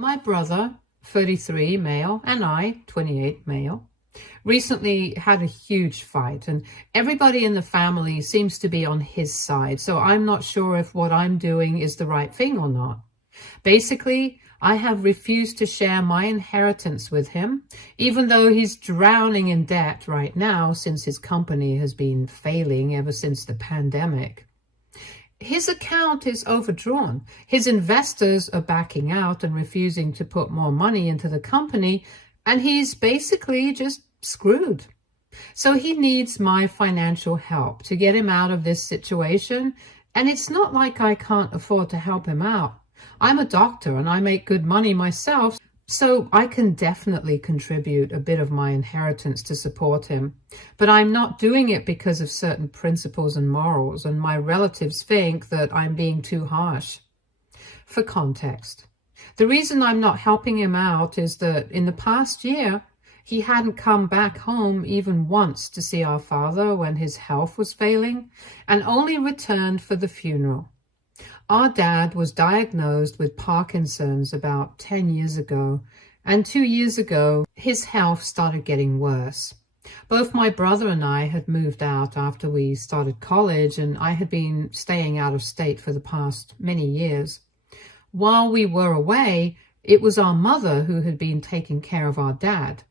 My brother, 33 male, and I, 28 male, recently had a huge fight, and everybody in the family seems to be on his side, so I'm not sure if what I'm doing is the right thing or not. Basically, I have refused to share my inheritance with him, even though he's drowning in debt right now since his company has been failing ever since the pandemic. His account is overdrawn. His investors are backing out and refusing to put more money into the company, and he's basically just screwed. So he needs my financial help to get him out of this situation, and it's not like I can't afford to help him out. I'm a doctor and I make good money myself, so I can definitely contribute a bit of my inheritance to support him. But I'm not doing it because of certain principles and morals, and my relatives think that I'm being too harsh. For context, the reason I'm not helping him out is that in the past year, he hadn't come back home even once to see our father when his health was failing, and only returned for the funeral. Our dad was diagnosed with Parkinson's about 10 years ago, and 2 years ago, his health started getting worse. Both my brother and I had moved out after we started college, and I had been staying out of state for the past many years. While we were away, it was our mother who had been taking care of our dad.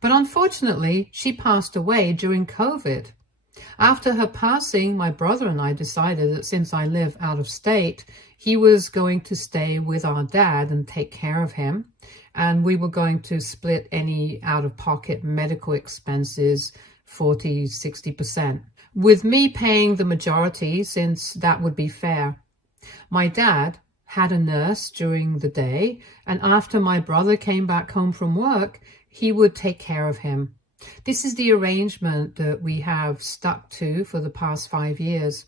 But unfortunately, she passed away during COVID. After her passing, my brother and I decided that since I live out of state, he was going to stay with our dad and take care of him, and we were going to split any out-of-pocket medical expenses 40–60%, with me paying the majority since that would be fair. My dad had a nurse during the day, and after my brother came back home from work, he would take care of him. This is the arrangement that we have stuck to for the past 5 years.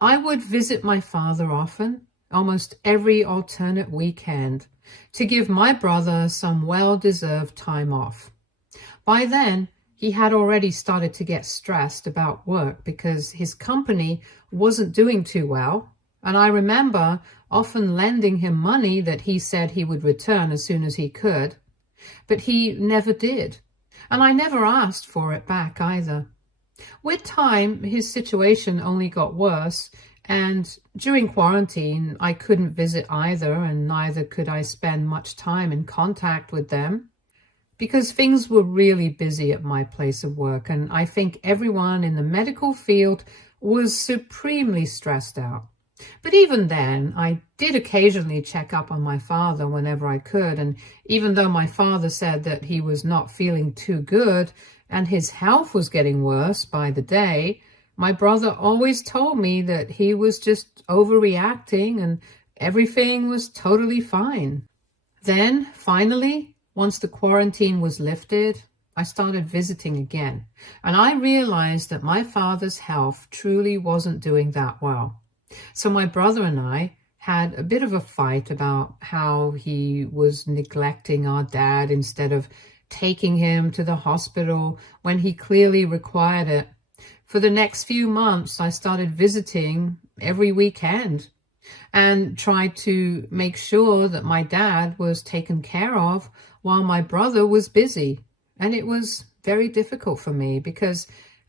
I would visit my father often, almost every alternate weekend, to give my brother some well-deserved time off. By then, he had already started to get stressed about work because his company wasn't doing too well, and I remember often lending him money that he said he would return as soon as he could, but he never did. And I never asked for it back either. With time, his situation only got worse, and during quarantine, I couldn't visit either, and neither could I spend much time in contact with them, because things were really busy at my place of work, and I think everyone in the medical field was supremely stressed out. But even then, I did occasionally check up on my father whenever I could, and even though my father said that he was not feeling too good and his health was getting worse by the day, my brother always told me that he was just overreacting and everything was totally fine. Then, finally, once the quarantine was lifted, I started visiting again, and I realized that my father's health truly wasn't doing that well. So my brother and I had a bit of a fight about how he was neglecting our dad instead of taking him to the hospital when he clearly required it. For the next few months, I started visiting every weekend and tried to make sure that my dad was taken care of while my brother was busy. And it was very difficult for me because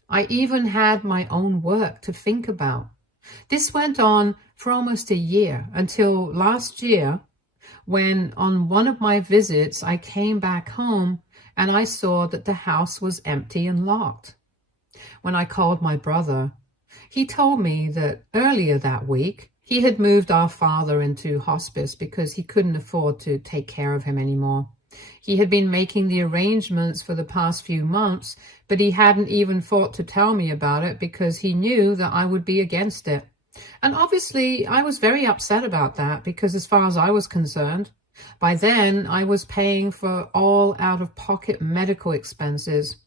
I even had my own work to think about. This went on for almost a year until last year when on one of my visits I came back home and I saw that the house was empty and locked. When I called my brother, he told me that earlier that week he had moved our father into hospice because he couldn't afford to take care of him anymore. He had been making the arrangements for the past few months, but he hadn't even thought to tell me about it because he knew that I would be against it. And obviously, I was very upset about that because as far as I was concerned, by then I was paying for all out-of-pocket medical expenses.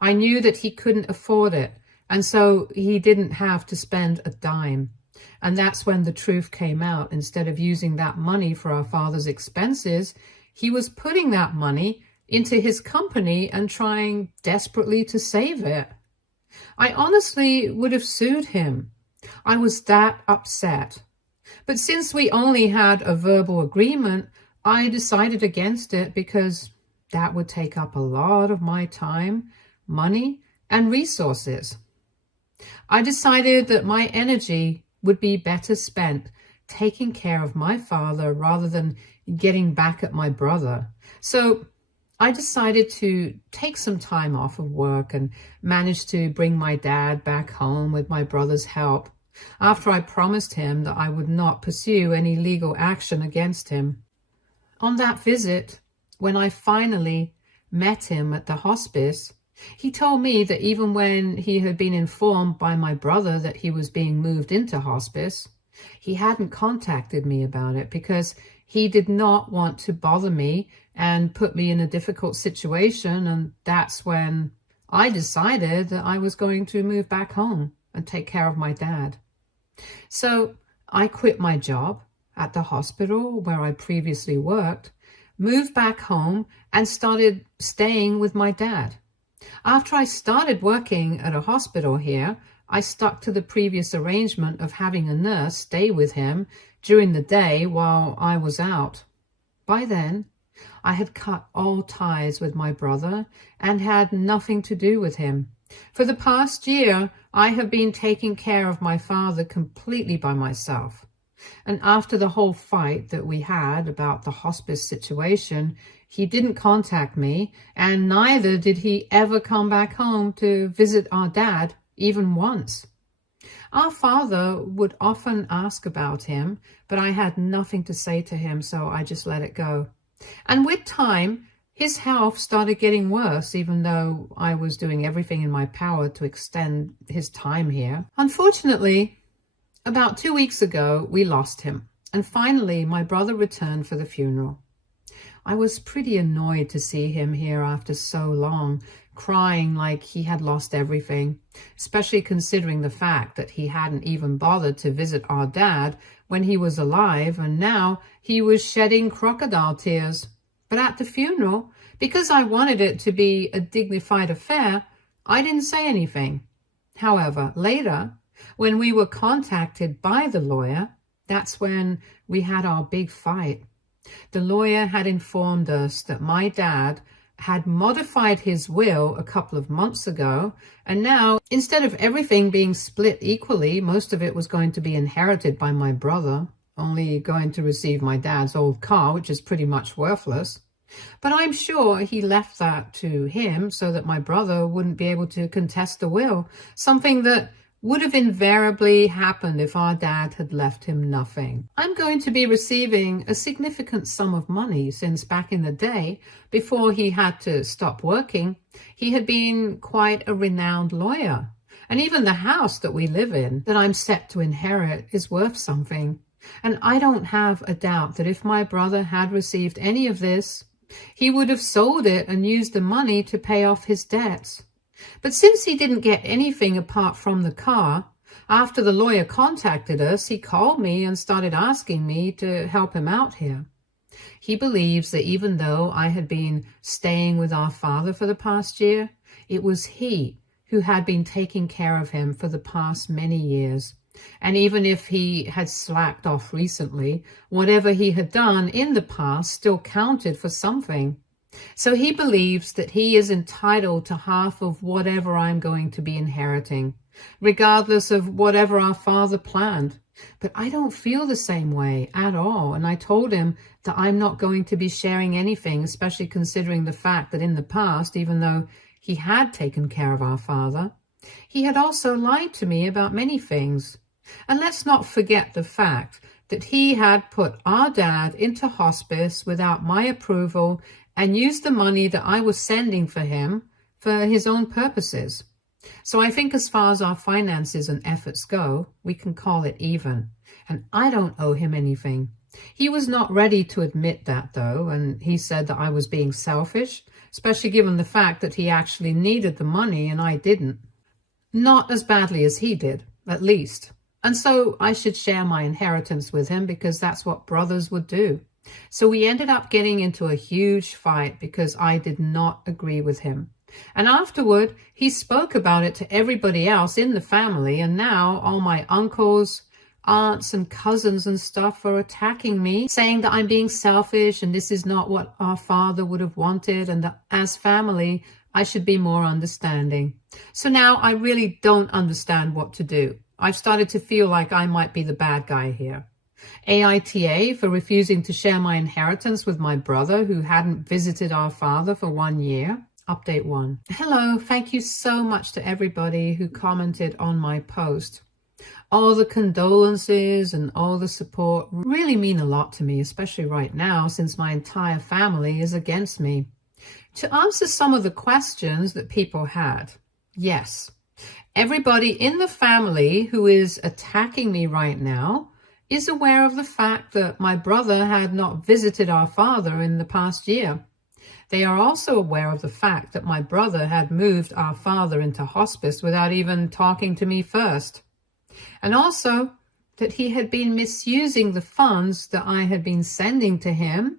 I knew that he couldn't afford it, and so he didn't have to spend a dime. And that's when the truth came out. Instead of using that money for our father's expenses, he was putting that money into his company and trying desperately to save it. I honestly would have sued him. I was that upset. But since we only had a verbal agreement, I decided against it because that would take up a lot of my time, money, and resources. I decided that my energy would be better spent taking care of my father rather than getting back at my brother. So I decided to take some time off of work and managed to bring my dad back home with my brother's help, after I promised him that I would not pursue any legal action against him. On that visit, when I finally met him at the hospice, he told me that even when he had been informed by my brother that he was being moved into hospice, he hadn't contacted me about it because he did not want to bother me and put me in a difficult situation. And that's when I decided that I was going to move back home and take care of my dad. So I quit my job at the hospital where I previously worked, moved back home, and started staying with my dad. After I started working at a hospital here, I stuck to the previous arrangement of having a nurse stay with him during the day while I was out. By then, I had cut all ties with my brother and had nothing to do with him. For the past year, I have been taking care of my father completely by myself. And after the whole fight that we had about the hospice situation, he didn't contact me, and neither did he ever come back home to visit our dad, even once. Our father would often ask about him, but I had nothing to say to him, so I just let it go. And with time, his health started getting worse, even though I was doing everything in my power to extend his time here. Unfortunately, about 2 weeks ago, we lost him, and finally my brother returned for the funeral. I was pretty annoyed to see him here after so long, crying like he had lost everything, especially considering the fact that he hadn't even bothered to visit our dad when he was alive, and now he was shedding crocodile tears. But at the funeral, because I wanted it to be a dignified affair, I didn't say anything. However, later, when we were contacted by the lawyer, that's when we had our big fight. The lawyer had informed us that my dad had modified his will a couple of months ago, and now, instead of everything being split equally, most of it was going to be inherited by my brother, only going to receive my dad's old car, which is pretty much worthless. But I'm sure he left that to him so that my brother wouldn't be able to contest the will, something that would have invariably happened if our dad had left him nothing. I'm going to be receiving a significant sum of money since back in the day, before he had to stop working, he had been quite a renowned lawyer. And even the house that we live in, that I'm set to inherit, is worth something. And I don't have a doubt that if my brother had received any of this, he would have sold it and used the money to pay off his debts. But since he didn't get anything apart from the car, after the lawyer contacted us, he called me and started asking me to help him out here. He believes that even though I had been staying with our father for the past year, it was he who had been taking care of him for the past many years. And even if he had slacked off recently, whatever he had done in the past still counted for something. So he believes that he is entitled to half of whatever I'm going to be inheriting, regardless of whatever our father planned. But I don't feel the same way at all, and I told him that I'm not going to be sharing anything, especially considering the fact that in the past, even though he had taken care of our father, he had also lied to me about many things. And let's not forget the fact that he had put our dad into hospice without my approval and used the money that I was sending for him for his own purposes. So I think as far as our finances and efforts go, we can call it even. And I don't owe him anything. He was not ready to admit that, though, and he said that I was being selfish, especially given the fact that he actually needed the money and I didn't. Not as badly as he did, at least. And so I should share my inheritance with him because that's what brothers would do. So we ended up getting into a huge fight because I did not agree with him. And afterward, he spoke about it to everybody else in the family, and now all my uncles, aunts and cousins and stuff are attacking me, saying that I'm being selfish and this is not what our father would have wanted, and that as family, I should be more understanding. So now I really don't understand what to do. I've started to feel like I might be the bad guy here. AITA for refusing to share my inheritance with my brother who hadn't visited our father for 1 year. Update 1. Hello, thank you so much to everybody who commented on my post. All the condolences and all the support really mean a lot to me, especially right now since my entire family is against me. To answer some of the questions that people had, yes, everybody in the family who is attacking me right now is aware of the fact that my brother had not visited our father in the past year. They are also aware of the fact that my brother had moved our father into hospice without even talking to me first. And also that he had been misusing the funds that I had been sending to him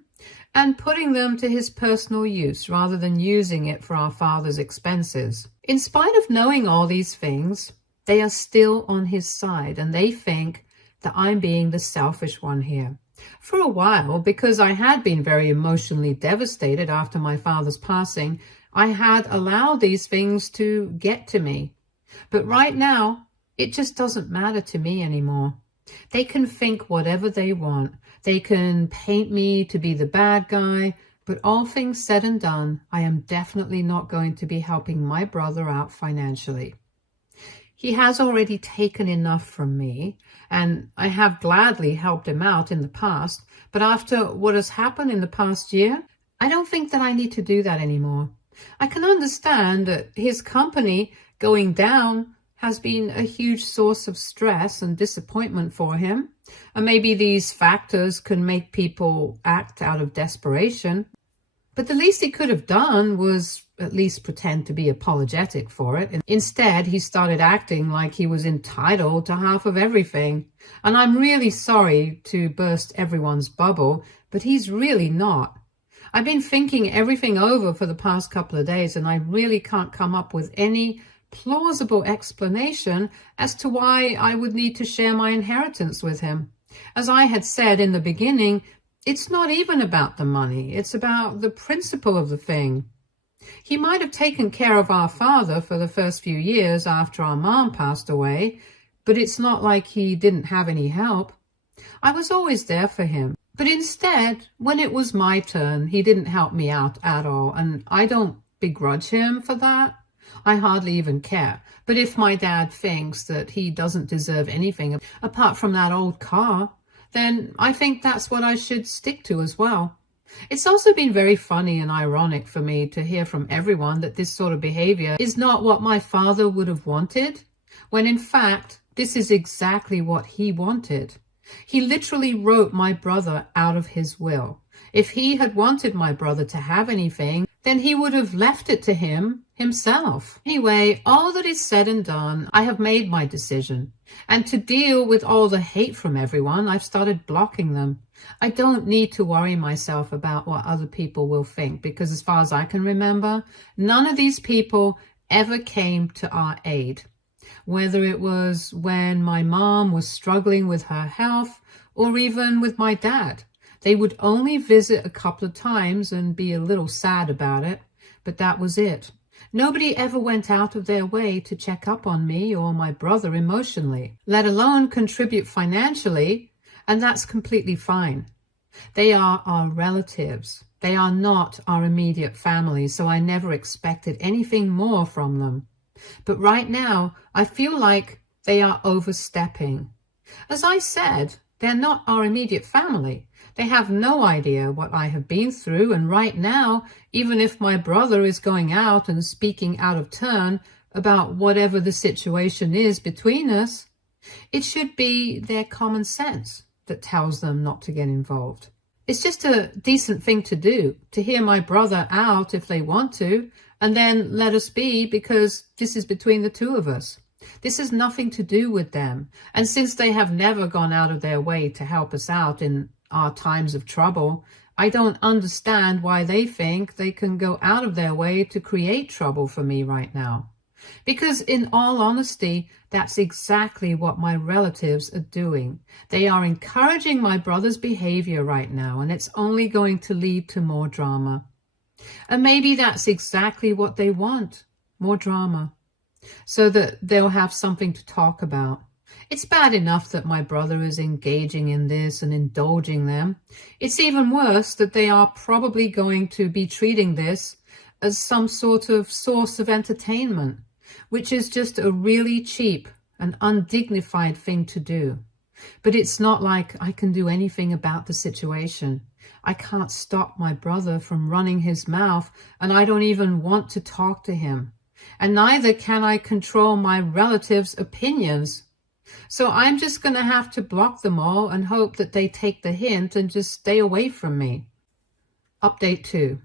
and putting them to his personal use rather than using it for our father's expenses. In spite of knowing all these things, they are still on his side and they think that I'm being the selfish one here. For a while, because I had been very emotionally devastated after my father's passing, I had allowed these things to get to me. But right now, it just doesn't matter to me anymore. They can think whatever they want. They can paint me to be the bad guy, but all things said and done, I am definitely not going to be helping my brother out financially. He has already taken enough from me, and I have gladly helped him out in the past, but after what has happened in the past year, I don't think that I need to do that anymore. I can understand that his company going down has been a huge source of stress and disappointment for him, and maybe these factors can make people act out of desperation. But the least he could have done was at least pretend to be apologetic for it. Instead, he started acting like he was entitled to half of everything. And I'm really sorry to burst everyone's bubble, but he's really not. I've been thinking everything over for the past couple of days, and I really can't come up with any plausible explanation as to why I would need to share my inheritance with him. As I had said in the beginning, it's not even about the money. It's about the principle of the thing. He might have taken care of our father for the first few years after our mom passed away, but it's not like he didn't have any help. I was always there for him. But instead, when it was my turn, he didn't help me out at all, and I don't begrudge him for that. I hardly even care. But if my dad thinks that he doesn't deserve anything apart from that old car, then I think that's what I should stick to as well. It's also been very funny and ironic for me to hear from everyone that this sort of behavior is not what my father would have wanted, when in fact, this is exactly what he wanted. He literally wrote my brother out of his will. If he had wanted my brother to have anything, then he would have left it to him himself. Anyway, all that is said and done, I have made my decision. And to deal with all the hate from everyone, I've started blocking them. I don't need to worry myself about what other people will think, because as far as I can remember, none of these people ever came to our aid. Whether it was when my mom was struggling with her health, or even with my dad. They would only visit a couple of times and be a little sad about it, but that was it. Nobody ever went out of their way to check up on me or my brother emotionally, let alone contribute financially, and that's completely fine. They are our relatives. They are not our immediate family, so I never expected anything more from them. But right now, I feel like they are overstepping. As I said, they're not our immediate family. They have no idea what I have been through, and right now, even if my brother is going out and speaking out of turn about whatever the situation is between us, it should be their common sense that tells them not to get involved. It's just a decent thing to do, to hear my brother out if they want to, and then let us be, because this is between the two of us. This has nothing to do with them. And since they have never gone out of their way to help us out in our times of trouble, I don't understand why they think they can go out of their way to create trouble for me right now. Because in all honesty, that's exactly what my relatives are doing. They are encouraging my brother's behavior right now, and it's only going to lead to more drama. And maybe that's exactly what they want, more drama, so that they'll have something to talk about. It's bad enough that my brother is engaging in this and indulging them. It's even worse that they are probably going to be treating this as some sort of source of entertainment, which is just a really cheap and undignified thing to do. But it's not like I can do anything about the situation. I can't stop my brother from running his mouth, and I don't even want to talk to him. And neither can I control my relatives' opinions. So I'm just going to have to block them all and hope that they take the hint and just stay away from me. Update 2.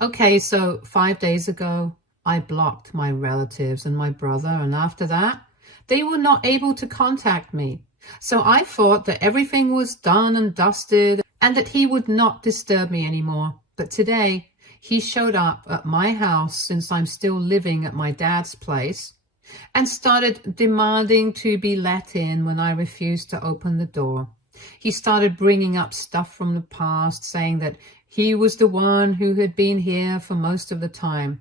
Okay, so 5 days ago, I blocked my relatives and my brother, and after that, they were not able to contact me. So I thought that everything was done and dusted and that he would not disturb me anymore. But today, he showed up at my house, since I'm still living at my dad's place, and started demanding to be let in when I refused to open the door. He started bringing up stuff from the past, saying that he was the one who had been here for most of the time.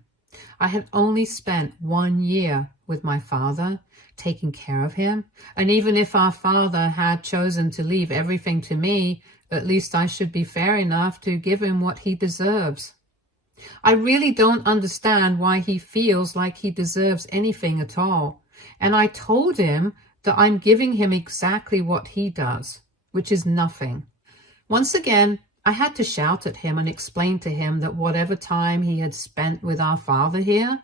I had only spent 1 year with my father, taking care of him, and even if our father had chosen to leave everything to me, at least I should be fair enough to give him what he deserves. I really don't understand why he feels like he deserves anything at all, and I told him that I'm giving him exactly what he does, which is nothing. Once again, I had to shout at him and explain to him that whatever time he had spent with our father here,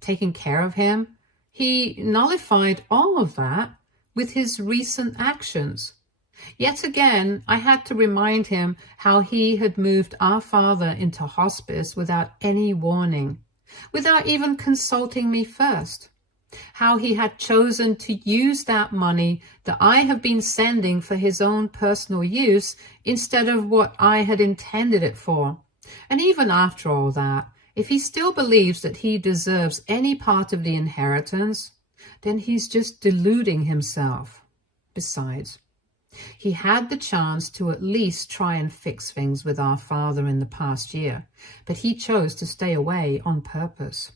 taking care of him, he nullified all of that with his recent actions. Yet again, I had to remind him how he had moved our father into hospice without any warning, without even consulting me first. How he had chosen to use that money that I have been sending for his own personal use instead of what I had intended it for. And even after all that, if he still believes that he deserves any part of the inheritance, then he's just deluding himself. Besides, he had the chance to at least try and fix things with our father in the past year, but he chose to stay away on purpose.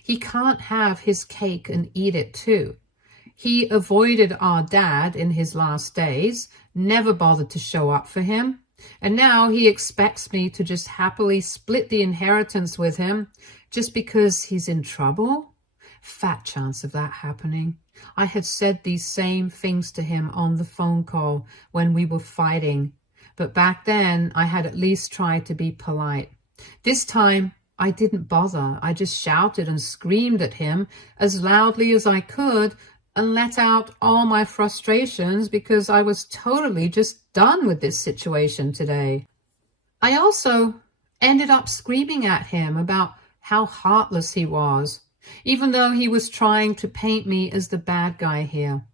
He can't have his cake and eat it too. He avoided our dad in his last days, never bothered to show up for him, and now he expects me to just happily split the inheritance with him just because he's in trouble? Fat chance of that happening. I had said these same things to him on the phone call when we were fighting, but back then I had at least tried to be polite. This time, I didn't bother. I just shouted and screamed at him as loudly as I could and let out all my frustrations because I was totally just done with this situation today. I also ended up screaming at him about how heartless he was, even though he was trying to paint me as the bad guy here.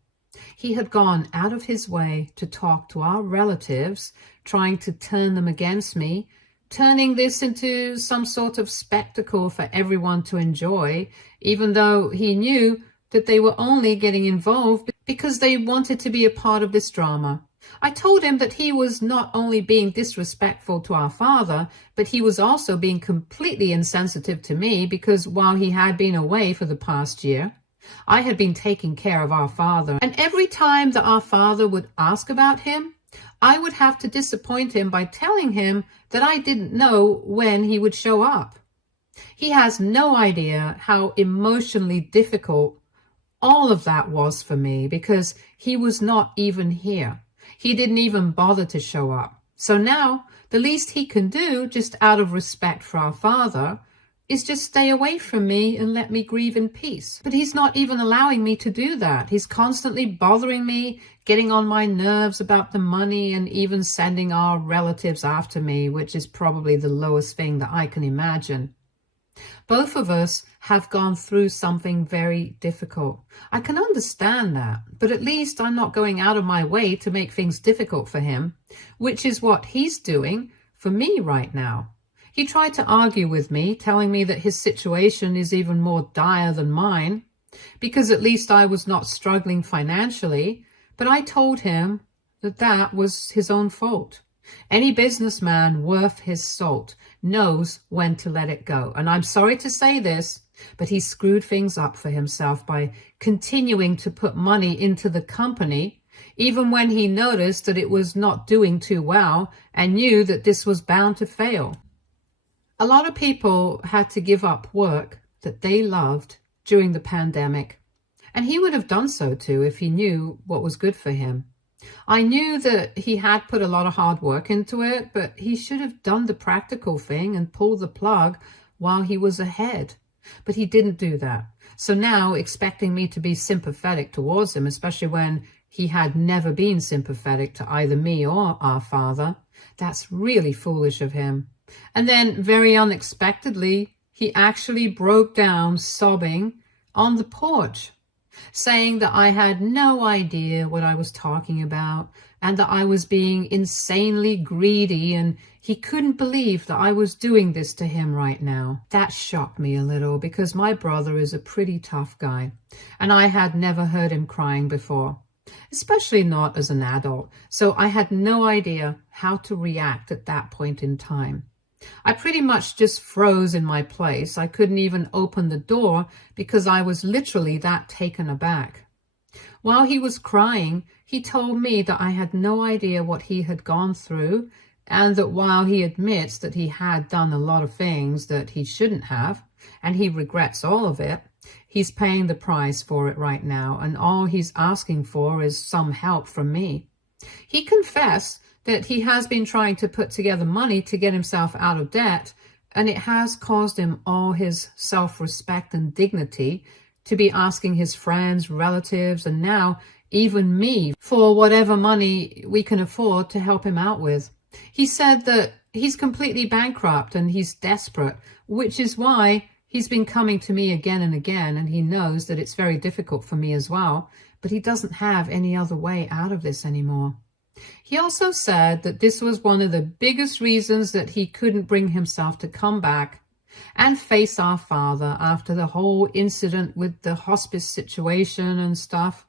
He had gone out of his way to talk to our relatives, trying to turn them against me, turning this into some sort of spectacle for everyone to enjoy, even though he knew that they were only getting involved because they wanted to be a part of this drama. I told him that he was not only being disrespectful to our father, but he was also being completely insensitive to me because while he had been away for the past year, I had been taking care of our father. And every time that our father would ask about him, I would have to disappoint him by telling him that I didn't know when he would show up. He has no idea how emotionally difficult all of that was for me because he was not even here. He didn't even bother to show up. So now, the least he can do, just out of respect for our father, is just stay away from me and let me grieve in peace. But he's not even allowing me to do that. He's constantly bothering me, getting on my nerves about the money, and even sending our relatives after me, which is probably the lowest thing that I can imagine. Both of us have gone through something very difficult. I can understand that, but at least I'm not going out of my way to make things difficult for him, which is what he's doing for me right now. He tried to argue with me, telling me that his situation is even more dire than mine, because at least I was not struggling financially, but I told him that that was his own fault. Any businessman worth his salt knows when to let it go. And I'm sorry to say this, but he screwed things up for himself by continuing to put money into the company, even when he noticed that it was not doing too well and knew that this was bound to fail. A lot of people had to give up work that they loved during the pandemic, and he would have done so too if he knew what was good for him. I knew that he had put a lot of hard work into it, but he should have done the practical thing and pulled the plug while he was ahead. But he didn't do that. So now, expecting me to be sympathetic towards him, especially when he had never been sympathetic to either me or our father, that's really foolish of him. And then, very unexpectedly, he actually broke down sobbing on the porch, saying that I had no idea what I was talking about and that I was being insanely greedy and he couldn't believe that I was doing this to him right now. That shocked me a little because my brother is a pretty tough guy and I had never heard him crying before, especially not as an adult. So I had no idea how to react at that point in time. I pretty much just froze in my place. I couldn't even open the door because I was literally that taken aback. While he was crying, he told me that I had no idea what he had gone through and that while he admits that he had done a lot of things that he shouldn't have, and he regrets all of it, he's paying the price for it right now, and all he's asking for is some help from me. He confessed that he has been trying to put together money to get himself out of debt, and it has caused him all his self-respect and dignity to be asking his friends, relatives, and now even me for whatever money we can afford to help him out with. He said that he's completely bankrupt and he's desperate, which is why he's been coming to me again and again, and he knows that it's very difficult for me as well, but he doesn't have any other way out of this anymore. He also said that this was one of the biggest reasons that he couldn't bring himself to come back and face our father after the whole incident with the hospice situation and stuff,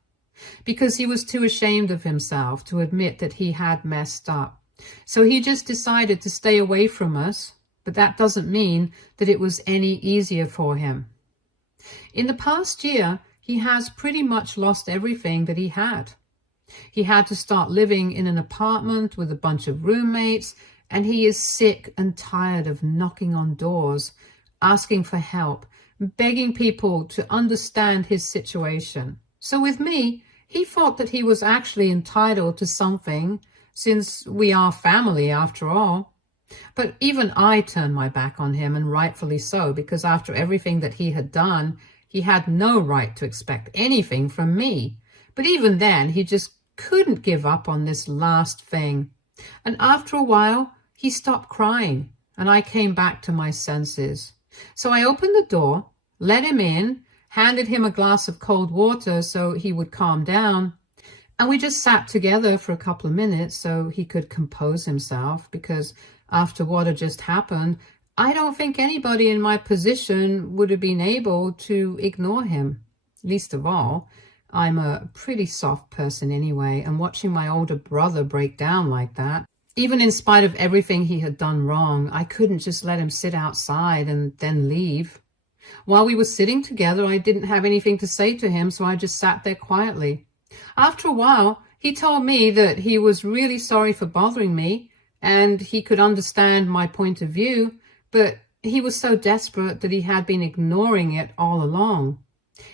because he was too ashamed of himself to admit that he had messed up. So he just decided to stay away from us, but that doesn't mean that it was any easier for him. In the past year, he has pretty much lost everything that he had. He had to start living in an apartment with a bunch of roommates, and he is sick and tired of knocking on doors, asking for help, begging people to understand his situation. So with me, he thought that he was actually entitled to something, since we are family after all. But even I turned my back on him, and rightfully so, because after everything that he had done, he had no right to expect anything from me. But even then, he just couldn't give up on this last thing. And after a while, he stopped crying, and I came back to my senses. So I opened the door, let him in, handed him a glass of cold water so he would calm down, and we just sat together for a couple of minutes so he could compose himself, because after what had just happened, I don't think anybody in my position would have been able to ignore him. Least of all, I'm a pretty soft person anyway, and watching my older brother break down like that, even in spite of everything he had done wrong, I couldn't just let him sit outside and then leave. While we were sitting together, I didn't have anything to say to him, so I just sat there quietly. After a while, he told me that he was really sorry for bothering me, and he could understand my point of view, but he was so desperate that he had been ignoring it all along.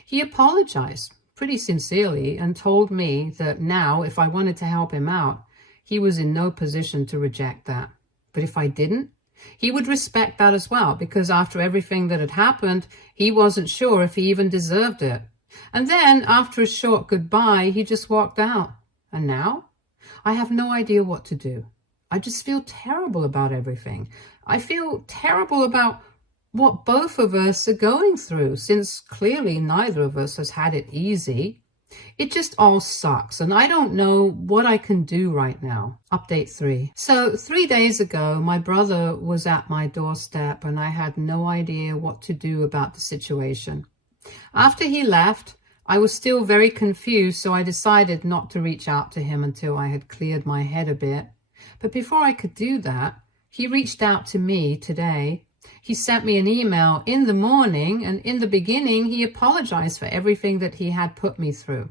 He apologized pretty sincerely and told me that now, if I wanted to help him out, he was in no position to reject that. But if I didn't, he would respect that as well, because after everything that had happened, he wasn't sure if he even deserved it. And then, after a short goodbye, he just walked out. And now, I have no idea what to do. I just feel terrible about everything. I feel terrible about what both of us are going through, since clearly neither of us has had it easy. It just all sucks, and I don't know what I can do right now. Update 3. So 3 days ago, my brother was at my doorstep, and I had no idea what to do about the situation. After he left, I was still very confused, so I decided not to reach out to him until I had cleared my head a bit. But before I could do that, he reached out to me today. He sent me an email in the morning, and in the beginning, he apologized for everything that he had put me through.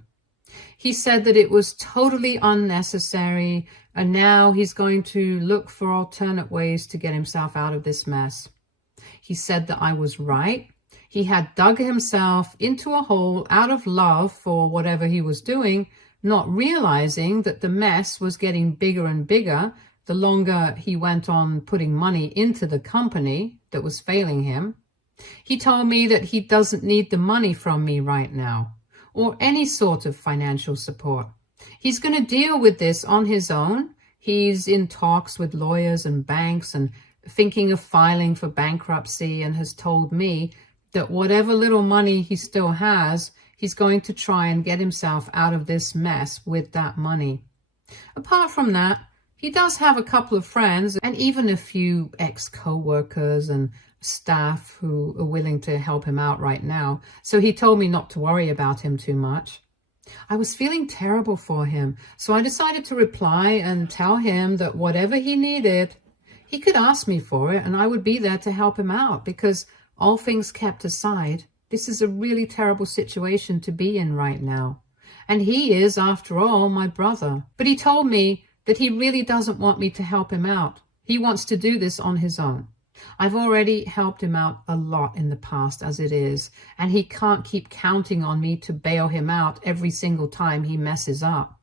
He said that it was totally unnecessary, and now he's going to look for alternate ways to get himself out of this mess. He said that I was right. He had dug himself into a hole out of love for whatever he was doing, not realizing that the mess was getting bigger and bigger the longer he went on putting money into the company that was failing him. He told me that he doesn't need the money from me right now, or any sort of financial support. He's going to deal with this on his own. He's in talks with lawyers and banks and thinking of filing for bankruptcy, and has told me that whatever little money he still has, he's going to try and get himself out of this mess with that money. Apart from that, he does have a couple of friends and even a few ex-co-workers and staff who are willing to help him out right now. So he told me not to worry about him too much. I was feeling terrible for him, so I decided to reply and tell him that whatever he needed, he could ask me for it, and I would be there to help him out, because all things kept aside, this is a really terrible situation to be in right now. And he is, after all, my brother. But he told me that he really doesn't want me to help him out. He wants to do this on his own. I've already helped him out a lot in the past as it is, and he can't keep counting on me to bail him out every single time he messes up.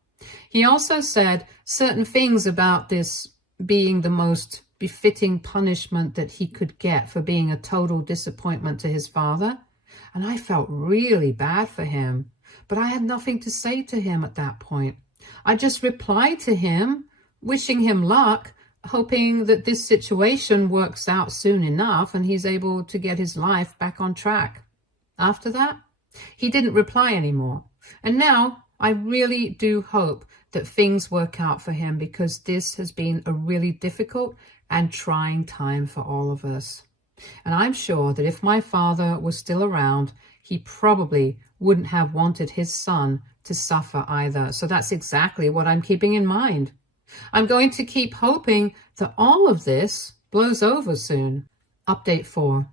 He also said certain things about this being the most befitting punishment that he could get for being a total disappointment to his father, and I felt really bad for him, but I had nothing to say to him at that point. I just replied to him, wishing him luck, hoping that this situation works out soon enough and he's able to get his life back on track. After that, he didn't reply anymore. And now I really do hope that things work out for him, because this has been a really difficult and trying time for all of us. And I'm sure that if my father was still around, he probably wouldn't have wanted his son to suffer either. So that's exactly what I'm keeping in mind. I'm going to keep hoping that all of this blows over soon. Update 4.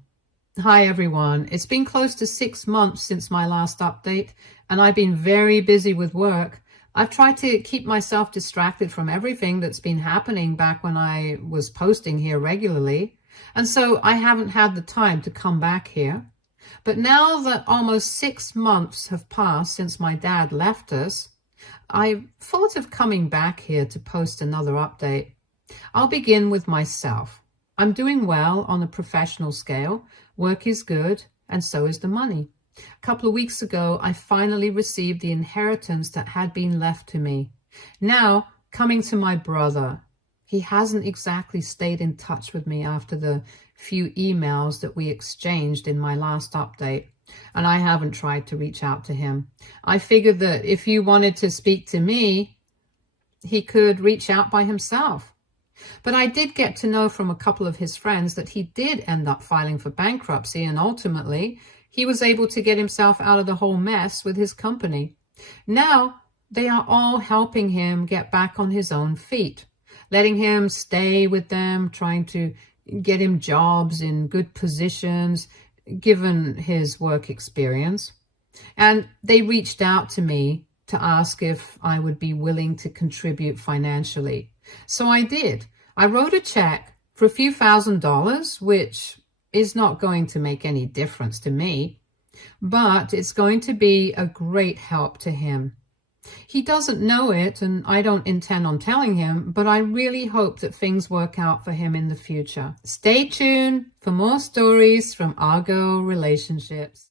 Hi everyone. It's been close to 6 months since my last update, and I've been very busy with work. I've tried to keep myself distracted from everything that's been happening back when I was posting here regularly, and so I haven't had the time to come back here. But now that almost 6 months have passed since my dad left us, I thought of coming back here to post another update. I'll begin with myself. I'm doing well on a professional scale. Work is good, and so is the money. A couple of weeks ago, I finally received the inheritance that had been left to me. Now, coming to my brother. He hasn't exactly stayed in touch with me after the few emails that we exchanged in my last update, and I haven't tried to reach out to him. I figured that if you wanted to speak to me, he could reach out by himself. But I did get to know from a couple of his friends that he did end up filing for bankruptcy, and ultimately he was able to get himself out of the whole mess with his company. Now they are all helping him get back on his own feet, letting him stay with them, trying to get him jobs in good positions, given his work experience. And they reached out to me to ask if I would be willing to contribute financially. So I did. I wrote a check for a few $1,000s, which is not going to make any difference to me, but it's going to be a great help to him. He doesn't know it, and I don't intend on telling him, but I really hope that things work out for him in the future. Stay tuned for more stories from Our Girl Relationships.